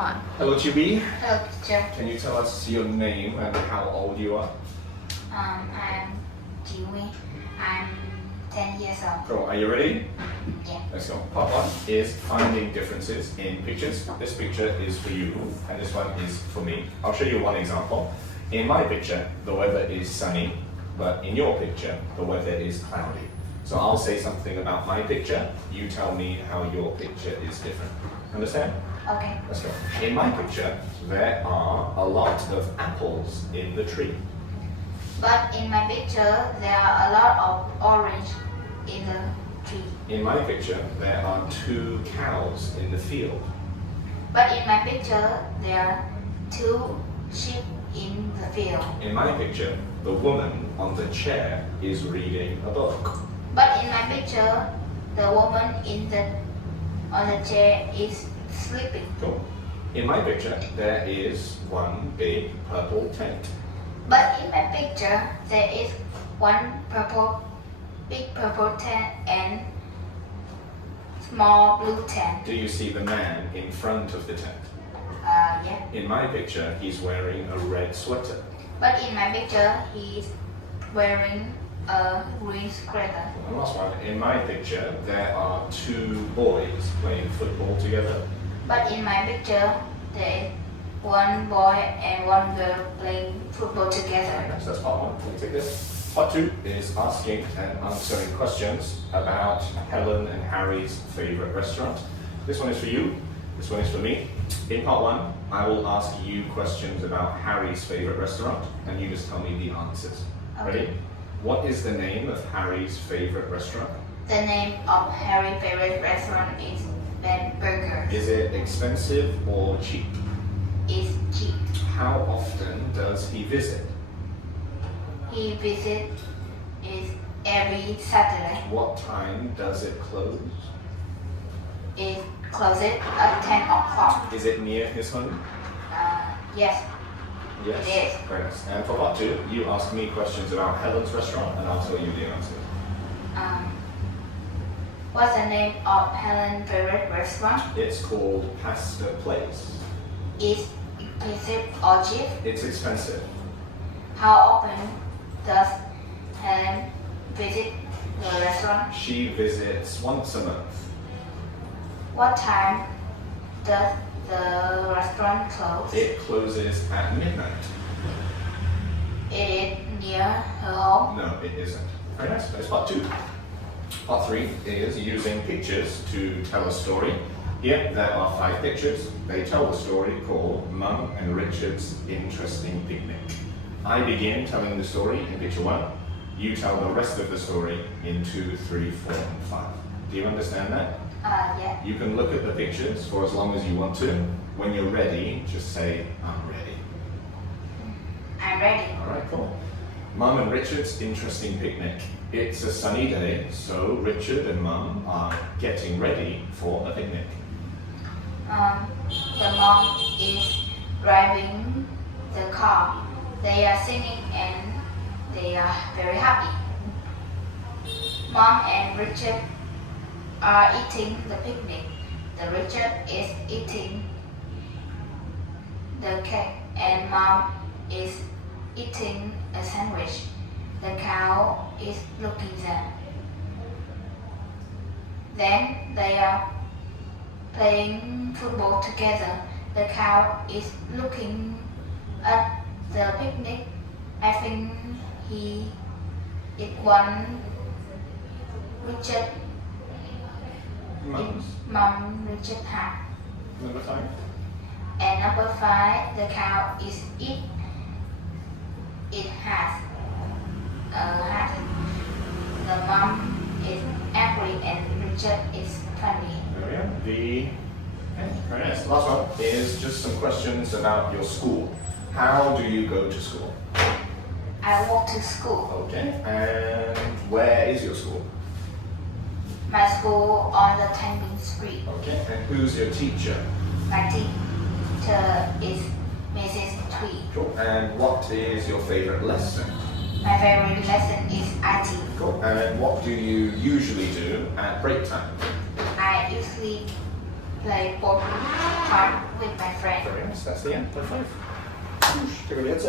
Hello, Chibi. Hello, teacher. Can you tell us your name and how old you are? I'm Jiwi. I'm 10 years old. Cool. Are you ready? Yeah. Let's go. Part 1 is finding differences in pictures. This picture is for you, and this one is for me. I'll show you one example. In my picture, the weather is sunny, but in your picture, the weather is cloudy. So I'll say something about my picture. You tell me how your picture is different. Understand? Okay. Let's go. In my picture, there are a lot of apples in the tree. But in my picture, there are a lot of orange in the tree. In my picture, there are 2 cows in the field. But in my picture, there are 2 sheep in the field. In my picture, the woman on the chair is reading a book. But in my picture, the woman on the chair is sleeping. Cool. In my picture, there is one big purple tent. But in my picture, there is one big purple tent and small blue tent. Do you see the man in front of the tent? Yeah. In my picture, he's wearing a red sweater. But in my picture, he's wearing a green sweater. And last one, in my picture, there are 2 boys playing football together. But in my picture, there is one boy and one girl playing football together. Nice, that's part 1. Let me take this. Part 2 is asking and answering questions about Helen and Harry's favorite restaurant. This one is for you. This one is for me. In part 1, I will ask you questions about Harry's favorite restaurant, and you just tell me the answers. Okay. Ready? What is the name of Harry's favorite restaurant? The name of Harry's favorite restaurant is Ben Burger. Is it expensive or cheap? It's cheap. How often does he visit? He visits it every Saturday. What time does it close? It closes at 10 o'clock. Is it near his home? Yes. Yes. It is. Very nice. And for part 2, you ask me questions about Helen's restaurant, and I'll tell you the answers. What's the name of Helen's favorite restaurant? It's called Pasta Place. Is expensive or cheap? It's expensive. How often does Helen visit the restaurant? She visits once a month. What time does the restaurant close? It closes at midnight. It is near her home. No, it isn't. Very nice. That's part 2. Part 3 is using pictures to tell a story. Here there are 5 pictures. They tell the story called Mum and Richard's Interesting Picnic. I begin telling the story in picture 1. You tell the rest of the story in 2, 3, 4, and 5. Do you understand that? Yeah. You can look at the pictures for as long as you want to. When you're ready, just say, I'm ready. I'm ready. Alright, cool. Mum and Richard's Interesting Picnic. It's a sunny day, so Richard and Mum are getting ready for a picnic. The mom is driving the car. They are singing and they are very happy. Mom and Richard are eating the picnic. The Richard is eating the cake and Mom is eating a sandwich. The cow is looking them. Then they are playing football together. The cow is looking at the picnic. I think it won Richard. Mom Richard hat. Number 5. And number 5, the cow is it has a hat. The mom is angry and Richard is funny. There we are. The very nice. Last one is just some questions about your school. How do you go to school? I walk to school. Okay. And where is your school? My school on the Tanglin Street. Okay. And who's your teacher? My teacher is Mrs. Tweed. Cool. And what is your favorite lesson? My favorite lesson is IT. Cool. And what do you usually do at break time? I usually play board card with my friend. Very nice. That's the end. High five. Everybody, that's it.